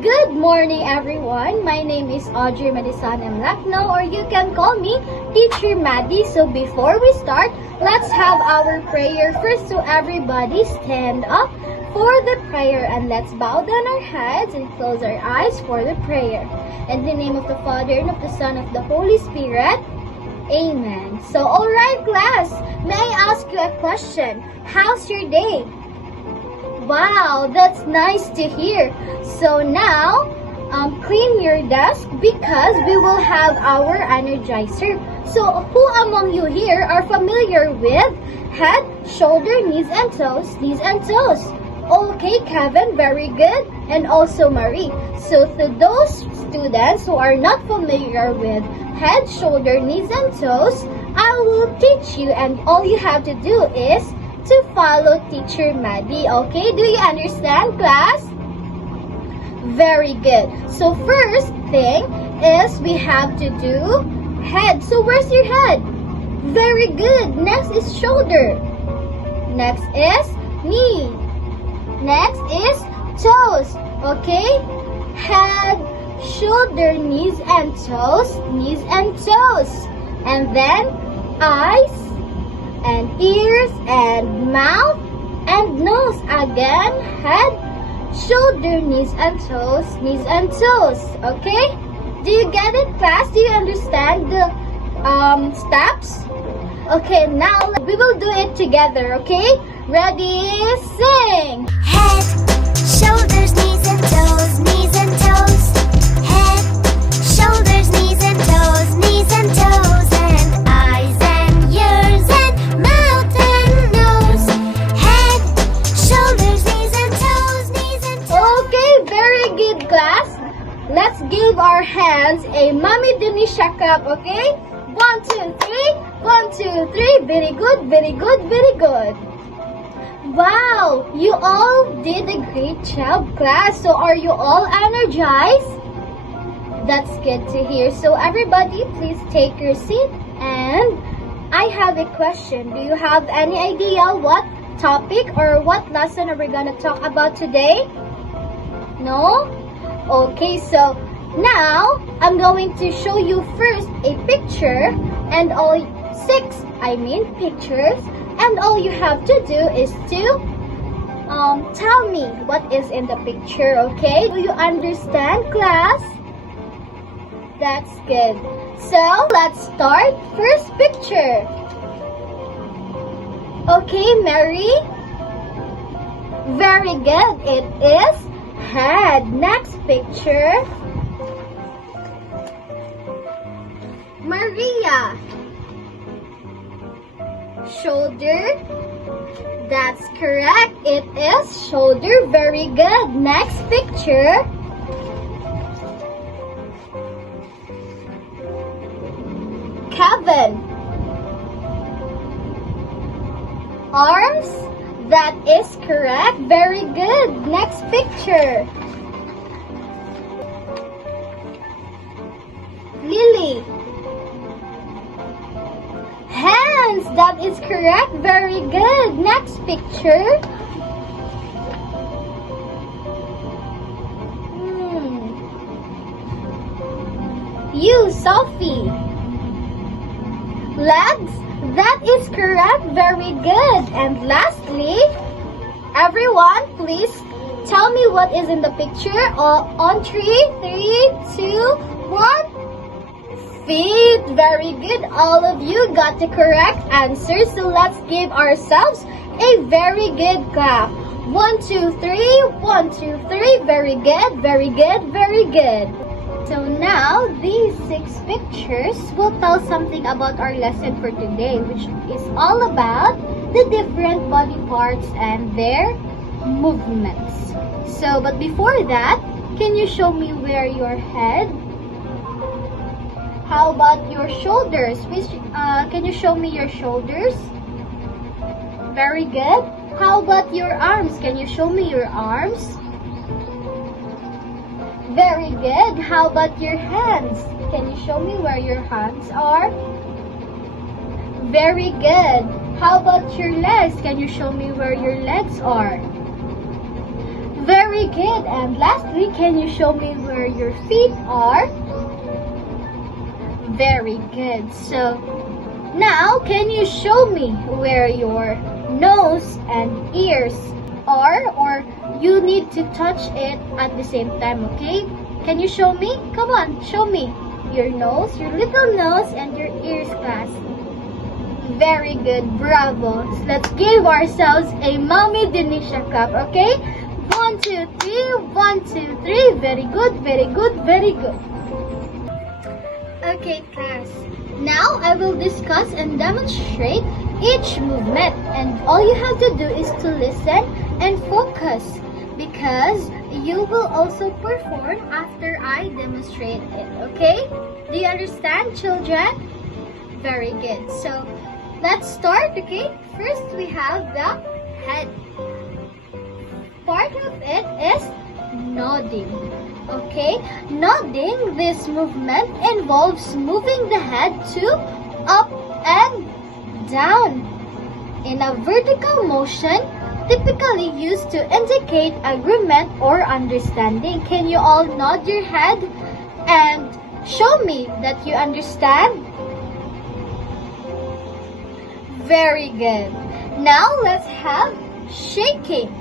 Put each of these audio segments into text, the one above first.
Good morning, everyone. My name is Audrey Madisan M. Lakno, or you can call me Teacher Maddie. So before we start, let's have our prayer first. So everybody stand up for the prayer and let's bow down our heads and close our eyes for the prayer. In the name of the Father, and of the Son, and of the Holy Spirit. Amen. So alright, class, may I ask you a question? How's your day? Wow, that's nice to hear. So now, clean your desk because we will have our energizer. So who among you here are familiar with head, shoulder, knees and toes, knees and toes? Okay, Kevin, very good. And also Marie. So to those students who are not familiar with head, shoulder, knees and toes, I will teach you, and all you have to do is to follow Teacher Maddie. Okay, do you understand, class? Very good. So first thing is we have to do head. So where's your head? Very good. Next is shoulder. Next is knee. Next is toes. Okay? Head, shoulder, knees and toes, knees and toes. And then eyes and ears and mouth and nose. Again, head, shoulder, knees and toes, knees and toes. Okay? Do you get it, class? Do you understand the steps? Okay, now we will do it together, okay? Ready, sing! Head, shoulders, knees and toes, knees and toes. Head, shoulders, knees and toes, knees and toes. And eyes and ears and mouth and nose. Head, shoulders, knees and toes, knees and toes. Okay, very good, class. Let's give our hands a Mommy Denisha clap, okay? 1, 2, 3. 1, 2, 3. Very good, very good, very good. Wow, you all did a great job, class. So are you all energized? That's good to hear. So everybody, please take your seat. And I have a question. Do you have any idea what topic or what lesson are we going to talk about today? No? Okay, so now I'm going to show you first a picture and all 6 pictures. And all you have to do is to tell me what is in the picture, okay? Do you understand, class? That's good. So, let's start. First picture. Okay, Mary? Very good. It is head. Next picture. Maria. Shoulder. That's correct. It is shoulder. Very good. Next picture. Kevin. Arms. That is correct. Very good. Next picture. Lily. Hands. That is correct. Very good. Next picture. You, Sophie. Legs. That is correct. Very good. And lastly, everyone, please tell me what is in the picture. On 3, 2, 1. Feet. Very good. All of you got the correct answer. So let's give ourselves a very good clap. 1, 2, 3. 1, 2, 3. Very good. Very good. Very good. So now these 6 pictures will tell something about our lesson for today, which is all about the different body parts and their movements. So, but before that, can you show me where your head? How about your shoulders? Can you show me your shoulders? Very good. How about your arms? Can you show me your arms? Very good. How about your hands? Can you show me where your hands are? Very good. How about your legs? Can you show me where your legs are? Very Very good. And lastly, can you show me where your feet are? Very good. So, now can you show me where your nose and ears are, or you need to touch it at the same time, okay? Can you show me? Come on, show me your nose, your little nose, and your ears, class. Very good, bravo. So let's give ourselves a Mommy Denisha clap, okay? 1, 2, 3, 1, 2, 3. Very good, very good, very good. Okay, class. Now I will discuss and demonstrate each movement, and all you have to do is to listen and focus, because you will also perform after I demonstrate it, okay? Do you understand, children? Very good. So, let's start, okay? First, we have the head. Part of it is nodding, okay? Nodding, this movement involves moving the head to up and down in a vertical motion, typically used to indicate agreement or understanding. Can you all nod your head and show me that you understand? Very good. Now let's have shaking.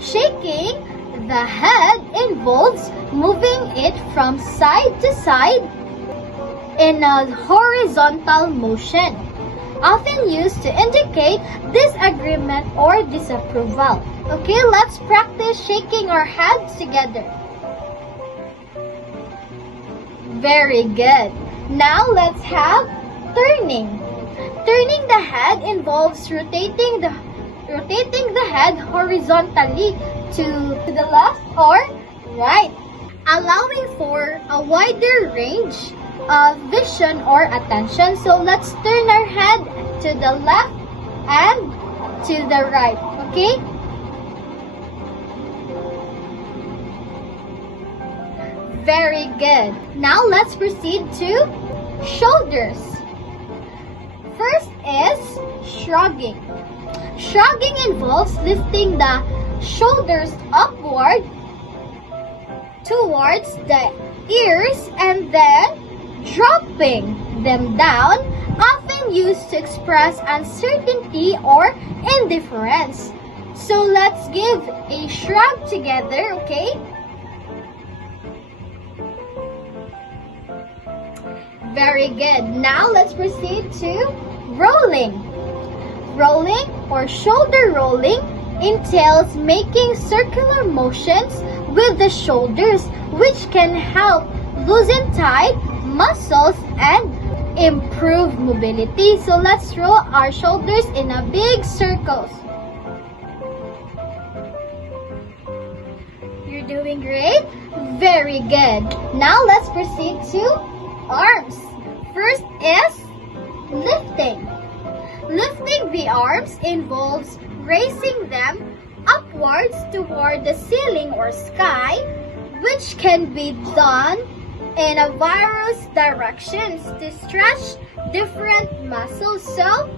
Shaking the head involves moving it from side to side in a horizontal motion, often used to indicate disagreement or disapproval. Okay, let's practice shaking our heads together. Very good. Now let's have turning. Turning the head involves rotating the head horizontally to the left or right, allowing for a wider range of vision or attention. So let's turn our head to the left and to the right, okay? Very good. Now let's proceed to shoulders. First is shrugging. Shrugging involves lifting the shoulders upward towards the ears and then dropping them down, often used to express uncertainty or indifference. So let's give a shrug together, okay? Very good. Now let's proceed to rolling. Rolling or shoulder rolling entails making circular motions with the shoulders, which can help loosen tight muscles and improve mobility. So let's roll our shoulders in a big circles. You're doing great. Very good. Now let's proceed to arms. First is lifting. Lifting the arms involves raising them upwards toward the ceiling or sky, which can be done in a various directions to stretch different muscles. So,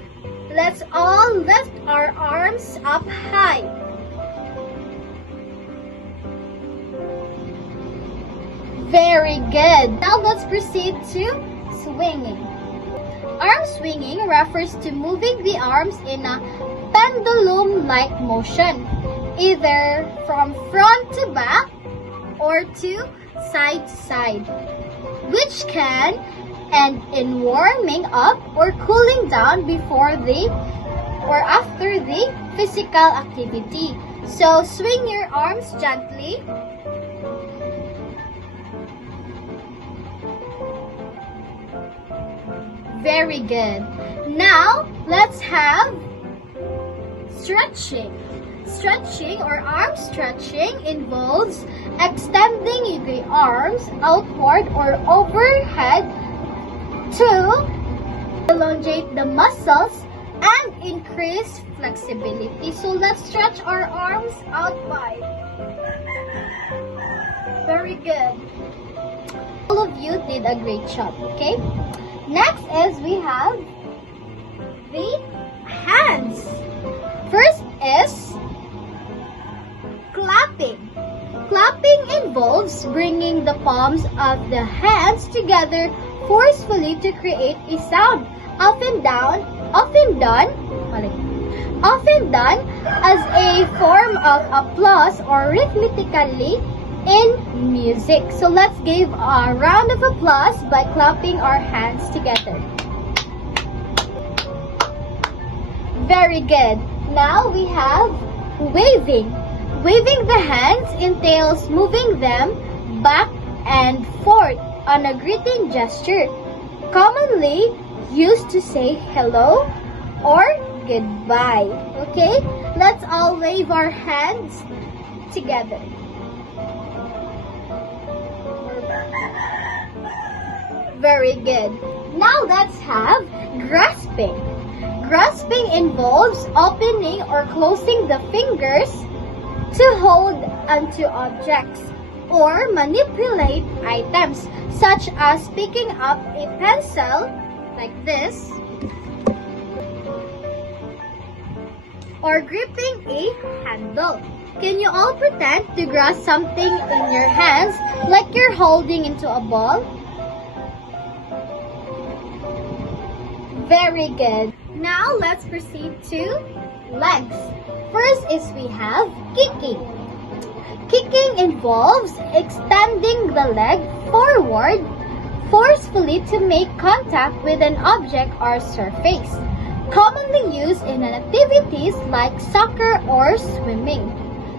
let's all lift our arms up high. Very good. Now let's proceed to swinging. Arm swinging refers to moving the arms in a pendulum-like motion, either from front to back or to side to side, which can end in warming up or cooling down before the or after the physical activity. So swing your arms gently. Very good. Now, let's have stretching. Stretching or arm stretching involves extending the arms outward or overhead to elongate the muscles and increase flexibility. So let's stretch our arms out wide. Very good. All of you did a great job, okay? Next is we have the hands. First is clapping. Clapping involves bringing the palms of the hands together forcefully to create a sound, often done as a form of applause or rhythmically in music. So let's give a round of applause by clapping our hands together. Very good. Now we have waving. Waving the hands entails moving them back and forth on a greeting gesture, commonly used to say hello or goodbye. Okay? Let's all wave our hands together. Very good. Now let's have grasping. Grasping involves opening or closing the fingers to hold onto objects or manipulate items, such as picking up a pencil like this or gripping a handle. Can you all pretend to grasp something in your hands like you're holding into a ball? Very good. Now let's proceed to legs. First is we have kicking. Kicking involves extending the leg forward forcefully to make contact with an object or surface, commonly used in activities like soccer or swimming.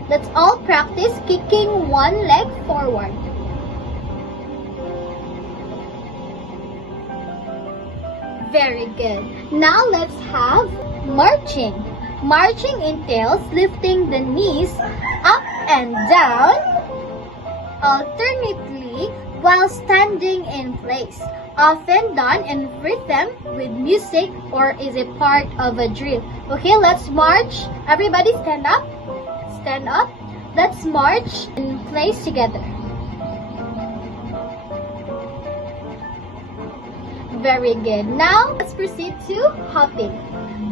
Let's all practice kicking one leg forward. Very good. Now let's have marching. Marching entails lifting the knees up and down alternately while standing in place, often done in rhythm with music or is a part of a drill. Okay, let's march. Everybody stand up. Stand up. Let's march in place together. Very good. Now let's proceed to hopping.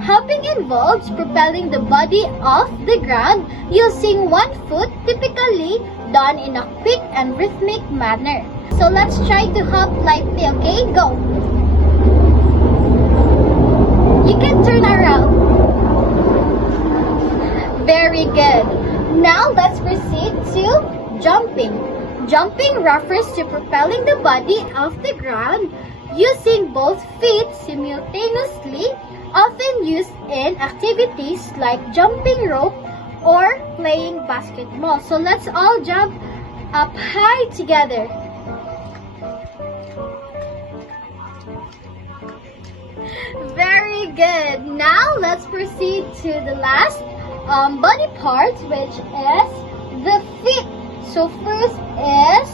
Hopping involves propelling the body off the ground using one foot, typically done in a quick and rhythmic manner. So let's try to hop lightly, okay? Go! You can turn around. Very good. Now let's proceed to jumping. Jumping refers to propelling the body off the ground using both feet simultaneously, often used in activities like jumping rope or playing basketball. So let's all jump up high together. Very good. Now let's proceed to the last body part, which is the feet. So first is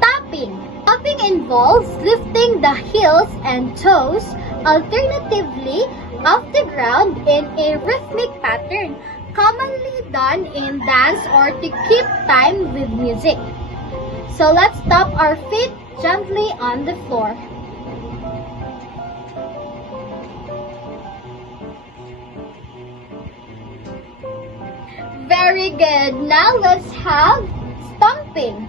tapping. Tapping involves lifting the heels and toes alternatively off the ground in a rhythmic pattern, commonly done in dance or to keep time with music. So let's tap our feet gently on the floor. Very good. Now let's have stomping.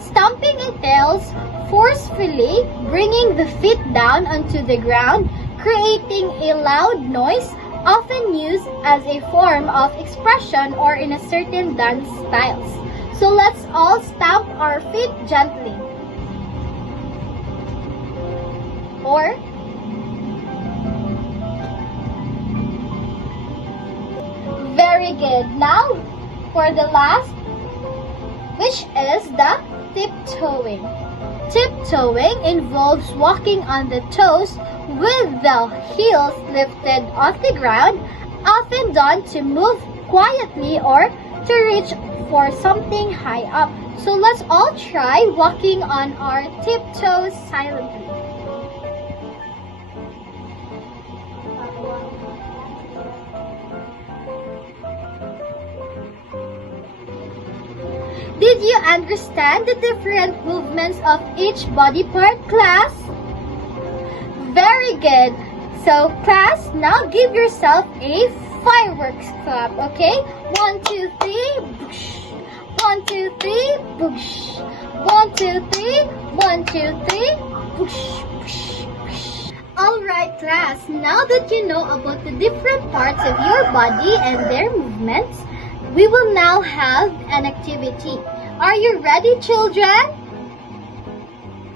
Stomping entails forcefully bringing the feet down onto the ground, creating a loud noise, often used as a form of expression or in a certain dance styles. So let's all stamp our feet gently. Or very good. Now for the last, which is the tiptoeing. Tiptoeing involves walking on the toes with the heels lifted off the ground, often done to move quietly or to reach for something high up. So let's all try walking on our tiptoes silently. Did you understand the different movements of each body part, class? Very good. So, class, now give yourself a fireworks clap, okay? 1, 2, 3. 1, 2, 3, push. 1, 2, 3, 1, 2, 3, push, push, push. Alright class, now that you know about the different parts of your body and their movements, we will now have an activity. Are you ready, children?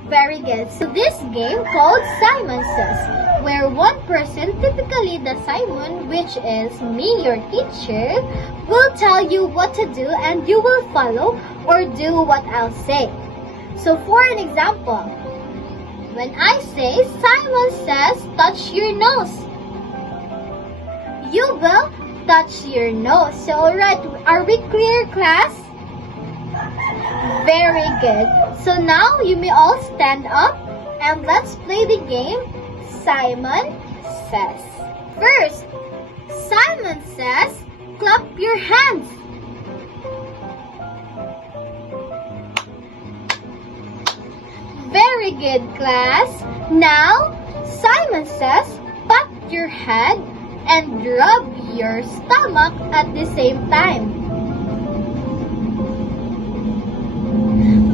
Very good. So this game called Simon Says, where one person, typically the Simon, which is me, your teacher, will tell you what to do and you will follow or do what I'll say. So for an example, when I say Simon says touch your nose, you will touch your nose. So alright, are we clear class? Very good. So now you may all stand up and let's play the game Simon Says. First, Simon says clap your hands. Very good class. Now, Simon says pat your head and rub your stomach at the same time.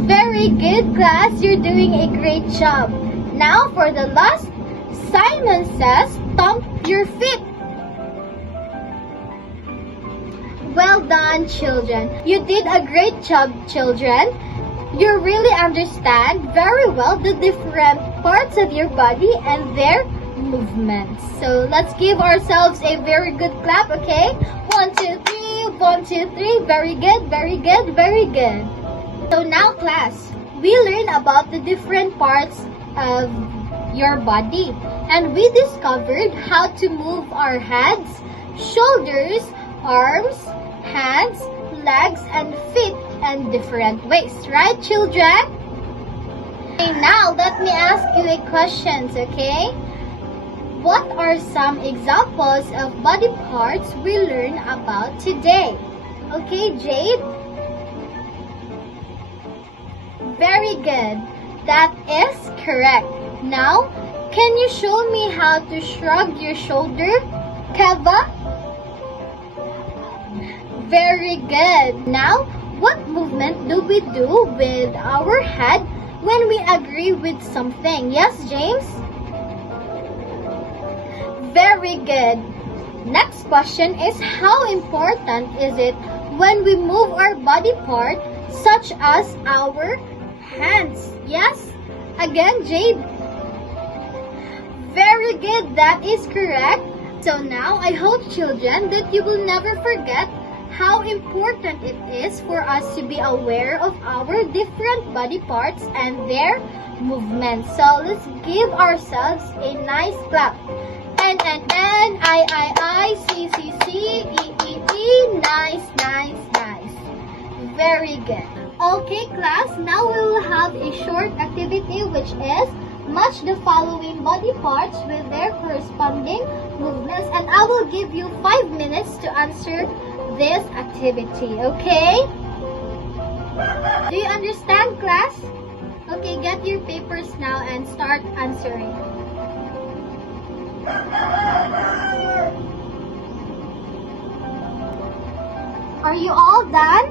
Very good class, you're doing a great job. Now for the last, Simon says stomp your feet. Well done children. You did a great job children. You really understand very well the different parts of your body and their movements. So let's give ourselves a very good clap, okay? 1, 2, 3, 1, 2, 3. Very good, very good, very good. So now class, we learn about the different parts of your body and we discovered how to move our heads, shoulders, arms, hands, legs, and feet in different ways, right children? Okay, now let me ask you a question, okay? What are some examples of body parts we learn about today? Okay, Jade? Very good. That is correct. Now, can you show me how to shrug your shoulder, Keva? Very good. Now, what movement do we do with our head when we agree with something? Yes, James? Very good. Next question is how important is it when we move our body part such as our hands? Yes? Again, Jade? Very good. That is correct. So now, I hope children that you will never forget how important it is for us to be aware of our different body parts and their movements. So let's give ourselves a nice clap. N, I, C, E. Nice, nice, nice. Very good. Okay, class, now we will have a short activity which is match the following body parts with their corresponding movements and I will give you 5 minutes to answer this activity, okay? Do you understand, class? Okay, get your papers now and start answering. Are you all done?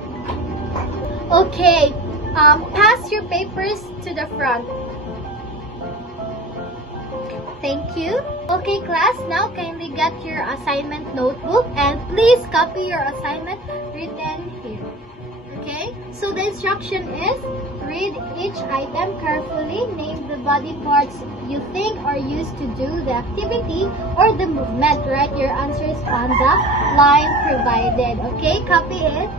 Okay, pass your papers to the front. Thank you. Okay, class, now kindly get your assignment notebook and please copy your assignment written here. Okay? So the instruction is, read each item carefully, name the body parts you think are used to do the activity or the movement. Write your answers on the line provided. Okay? Copy it.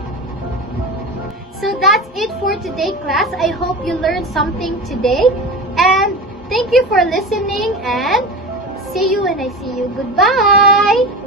So that's it for today, class. I hope you learned something today. And thank you for listening and see you when I see you. Goodbye!